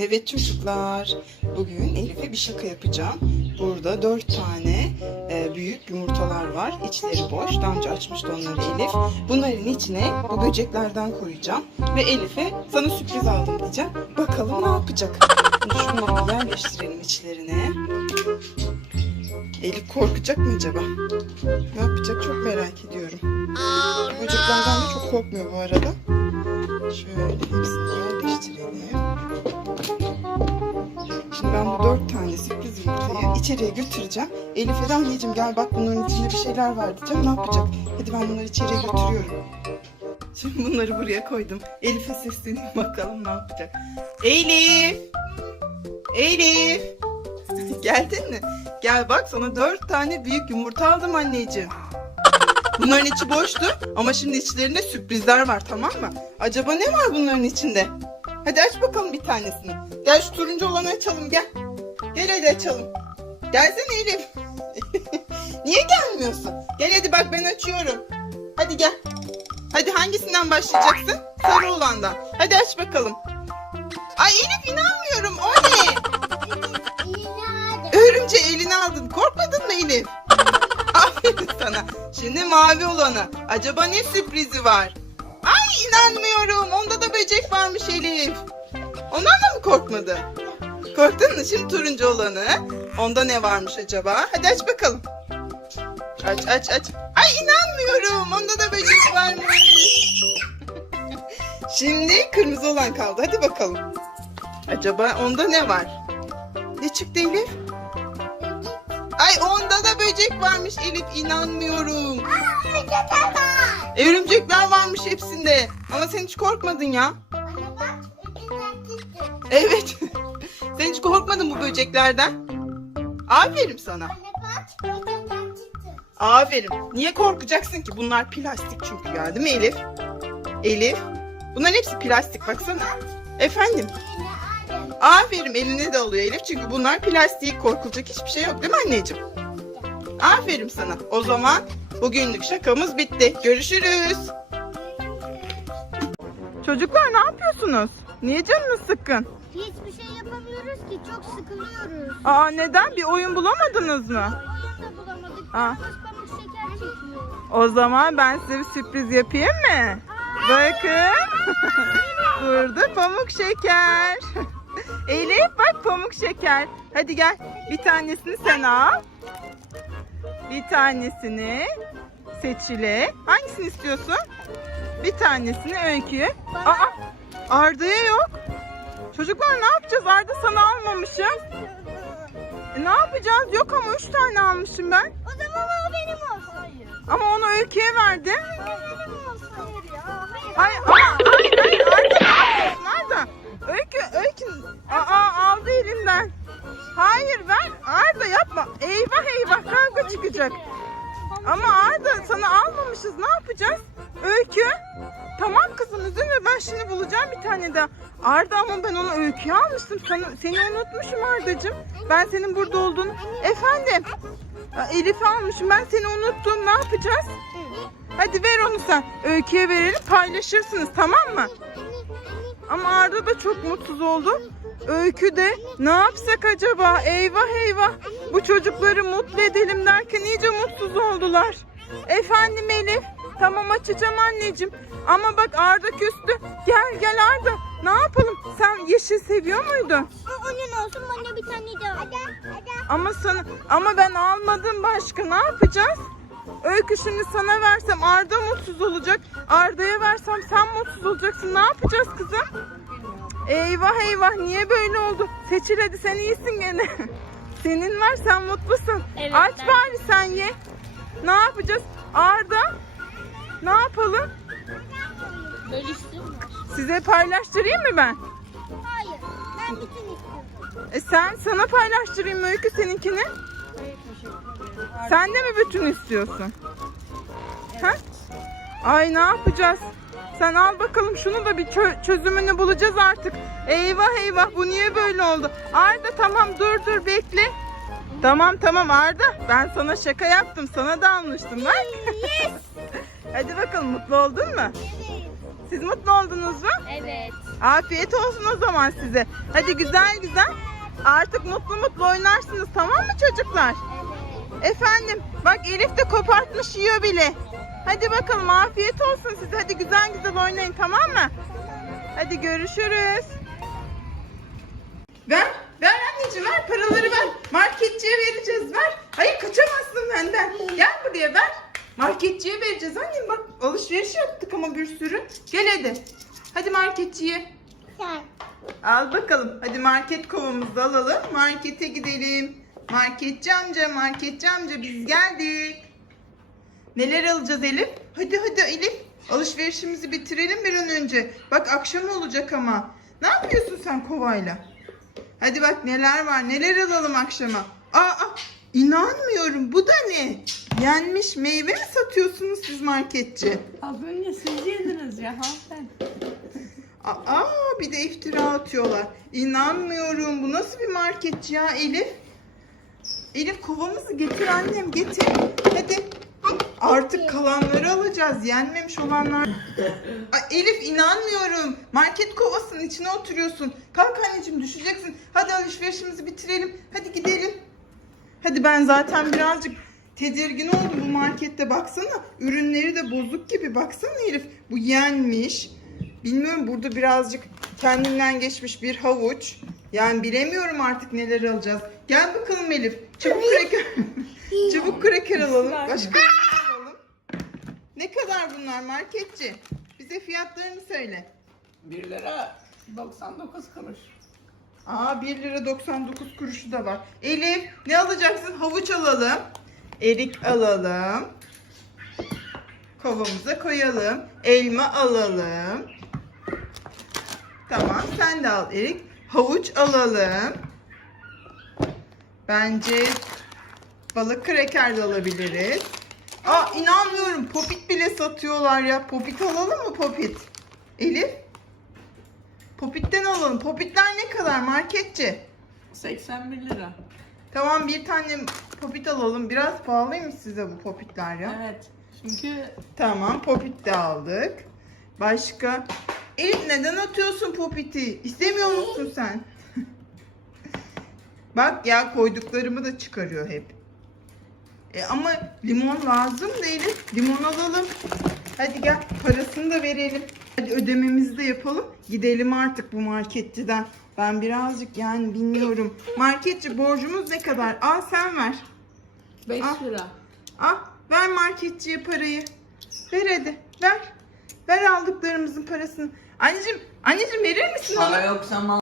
Evet çocuklar, bugün Elif'e bir şaka yapacağım. Burada dört tane e, büyük yumurtalar var. İçleri boş. Daha önce açmıştı onları Elif. Bunların içine bu böceklerden koyacağım. Ve Elif'e sana sürpriz aldım diyeceğim. Bakalım ne yapacak. Şimdi şunları yerleştirelim içlerine. Elif korkacak mı acaba? Ne yapacak çok merak ediyorum. Böceklerden de çok korkmuyor bu arada. Şöyle hepsini yerleştirelim. İçeriye götüreceğim. Elif'e de anneciğim gel bak bunların içinde bir şeyler var diyeceğim. Ne yapacak? Hadi ben bunları içeriye götürüyorum. Şimdi bunları buraya koydum. Elif'e sesleneyim bakalım ne yapacak. Elif! Elif! Geldin mi? Gel bak sana dört tane büyük yumurta aldım anneciğim. Bunların içi boştu ama şimdi içlerinde sürprizler var tamam mı? Acaba ne var bunların içinde? Hadi aç bakalım bir tanesini. Gel şu turuncu olanı açalım gel. Gel hadi açalım. Gelsene Elif. Niye gelmiyorsun? Gel hadi bak ben açıyorum. Hadi gel. Hadi hangisinden başlayacaksın? Sarı olandan. Hadi aç bakalım. Ay Elif inanmıyorum. O ne? Örümceği eline aldın. Korkmadın mı Elif? Aferin sana. Şimdi mavi olanı. Acaba ne sürprizi var? Ay inanmıyorum. Onda da böcek varmış Elif. Ondan da mı korkmadı? Korktun mu? Şimdi turuncu olanı. Onda ne varmış acaba? Hadi aç bakalım. Aç aç aç. Ay inanmıyorum. Onda da böcek varmış. Şimdi kırmızı olan kaldı. Hadi bakalım. Acaba onda ne var? Ne çıktı Elif? Ay onda da böcek varmış Elif inanmıyorum. E, Örümcekler varmış hepsinde. Ama sen hiç korkmadın ya. Evet. sen hiç korkmadın bu böceklerden. Aferin sana. Aferin. Niye korkacaksın ki? Bunlar plastik çünkü ya değil mi Elif? Elif. Bunların hepsi plastik baksana. Efendim. Aferin eline de alıyor Elif çünkü bunlar plastik korkulacak hiçbir şey yok değil mi anneciğim? Aferin sana. O zaman bugünlük şakamız bitti. Görüşürüz. Çocuklar ne yapıyorsunuz? Niye canınız sıkkın? Hiçbir şey yapamıyoruz ki çok sıkılıyoruz. Aa neden? Bir oyun bulamadınız mı? Oyun da bulamadık. Aa. Yalnız pamuk şeker çekiyor. O zaman ben size bir sürpriz yapayım mı? Bakın. Burada pamuk şeker. Elif bak pamuk şeker. Hadi gel. Bir tanesini sen al. Bir tanesini seçile. Hangisini istiyorsun? Bir tanesini öyküye. Aa, Arda'ya yok. Çocuklar ne yapacağız? Arda sana almamışım. E, ne yapacağız? Yok ama üç tane almışım ben. O zaman o benim olsun. Hayır. Ama onu öyküye verdim. O benim olsun. Hayır ya. Hayır. Hayır, ama hayır, hayır, Arda Arda? Öykü, öykü, aa aldı elimden. Hayır ver, Arda yapma. Eyvah eyvah kavga çıkacak. Ama Arda sana almamışız, ne yapacağız? Öykü, tamam kızım üzülme ben şimdi bulacağım bir tane daha. Arda ama ben onu öyküye almıştım. Sana, seni unutmuşum Ardacığım. Ben senin burada olduğunu. Efendim, Elif'i almışım ben seni unuttum ne yapacağız? Hadi ver onu sen. Öykü'ye verelim paylaşırsınız tamam mı? Ama Arda da çok mutsuz oldu. Öykü de ne yapsak acaba? Eyvah eyvah. Bu çocukları mutlu edelim derken iyice mutsuz oldular. Efendim Elif. Tamam açacağım anneciğim. Ama bak Arda küstü. Gel gel Arda. Ne yapalım? Sen yeşil seviyor muydun? Onun olsun bana bir tane. Hadi. Hadi. Ama sana ama ben almadım başka. Ne yapacağız? Öykü şimdi sana versem Arda mutsuz olacak. Arda'ya versem sen mutsuz olacaksın. Ne yapacağız kızım? Eyvah eyvah niye böyle oldu? Seçil hadi sen iyisin gene. Senin var sen mutlusun. Evet, Aç ben- bari sen ye. Ne yapacağız? Arda ne yapalım? Bölüştüm. Size paylaştırayım mı ben? Hayır. Ben bütün istiyorum. E sen sana paylaştırayım mı Öykü seninkini. Sen de mi bütün istiyorsun? Ha? Ay ne yapacağız? Sen al bakalım şunu da bir çö- çözümünü bulacağız artık. Eyvah eyvah bu niye böyle oldu? Arda tamam dur dur bekle. Tamam tamam Arda ben sana şaka yaptım sana da almıştım bak. Yes. Hadi bakalım mutlu oldun mu? Evet. Siz mutlu oldunuz mu? Evet. Afiyet olsun o zaman size. Hadi güzel güzel. Artık mutlu mutlu oynarsınız tamam mı çocuklar? Efendim bak Elif de kopartmış yiyor bile. Hadi bakalım afiyet olsun size. Hadi güzel güzel oynayın tamam mı? Hadi görüşürüz. Ver, ver anneciğim ver paraları ver. Marketçiye vereceğiz ver. Hayır kaçamazsın benden. Gel buraya ver. Marketçiye vereceğiz annem bak alışveriş yaptık ama bir sürü. Gel hadi. Hadi marketçiye. Sen. Al bakalım. Hadi market kovamızı alalım. Markete gidelim. Marketçi amca, marketçi amca biz geldik. Neler alacağız Elif? Hadi hadi Elif. Alışverişimizi bitirelim bir an önce. Bak akşam olacak ama. Ne yapıyorsun sen kovayla? Hadi bak neler var. Neler alalım akşama? Aa inanmıyorum. Bu da ne? Yenmiş meyve mi satıyorsunuz siz marketçi? Az önce siz yediniz ya hanımefendi. Aa bir de iftira atıyorlar. İnanmıyorum. Bu nasıl bir marketçi ya Elif? Elif kovamızı getir annem getir. Hadi. Artık kalanları alacağız. Yenmemiş olanlar. Ay, Elif inanmıyorum. Market kovasının içine oturuyorsun. Kalk anneciğim düşeceksin. Hadi alışverişimizi bitirelim. Hadi gidelim. Hadi ben zaten birazcık tedirgin oldum bu markette. Baksana ürünleri de bozuk gibi. Baksana Elif bu yenmiş. Bilmiyorum burada birazcık kendinden geçmiş bir havuç. Yani bilemiyorum artık neler alacağız. Gel bakalım Elif. Çabuk kreker. Çabuk kreker alalım. Başka ne alalım? Ne kadar bunlar marketçi? Bize fiyatlarını söyle. 1 lira 99 kuruş. Aa 1 lira 99 kuruşu da var. Elif ne alacaksın? Havuç alalım. Erik alalım. Kovamıza koyalım. Elma alalım. Tamam sen de al Erik. Havuç alalım. Bence balık kreker de alabiliriz. Aa inanmıyorum. Popit bile satıyorlar ya. Popit alalım mı popit? Elif? Popitten alalım. Popitler ne kadar marketçi? 81 lira. Tamam bir tane popit alalım. Biraz pahalıymış size bu popitler ya. Evet. Çünkü Tamam popit de aldık. Başka? Elif neden atıyorsun popiti? İstemiyor musun sen? Bak ya koyduklarımı da çıkarıyor hep. E ama limon lazım da Elif. Limon alalım. Hadi gel parasını da verelim. Hadi ödememizi de yapalım. Gidelim artık bu marketçiden. Ben birazcık yani bilmiyorum. Marketçi borcumuz ne kadar? Al sen ver. 5 Ah. lira. Al ver marketçiye parayı. Ver hadi ver. Ver aldıklarımızın parasını. Anneciğim, anneciğim verir misin onu? Para yoksa mal